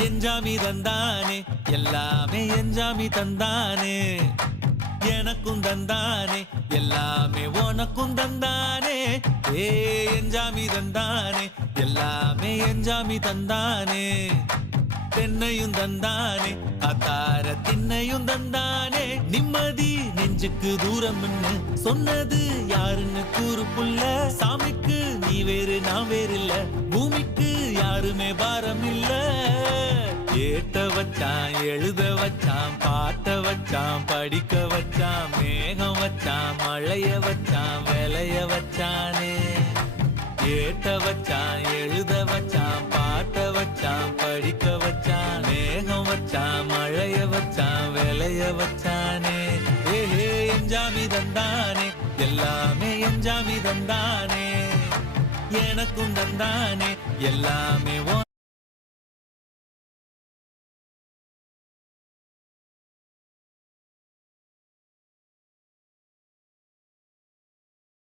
எஞ்சாமி தந்தானே எல்லாமே எஞ்சாமி தந்தானே எனக்கும் தந்தானே எல்லாமே உனக்கும் தந்தானே ஏ எஞ்சாமி தந்தானே எல்லாமே எஞ்சாமி தந்தானே தென்னையும் தந்தானே அத்தார திண்ணையும் தந்தானே நிம்மதி நெஞ்சுக்கு தூரம்னு சொன்னது யாருன்னு கூறு புள்ள சாமிக்கு நீ வேறு நான் வேறு இல்ல பூமிக்கு யாருமே பாரம் இல்ல ஏட்ட வச்சான் எழுத வச்சான் பாட்ட வச்சான் படிக்க வச்சான் மேகம் வச்சான் மழைய வச்சான் விளைய வச்சானே ஏட்ட வச்சான் எழுத வச்சான் பாட்ட வச்சான் படிக்க வச்சான் மேகம் வச்சான் மழைய வச்சான் விளைய வச்சானே ஏஹே எஞ்சாமி தந்தானே எல்லாமே எஞ்சாமி தந்தானே எனக்கும் தந்தானே எல்லாமே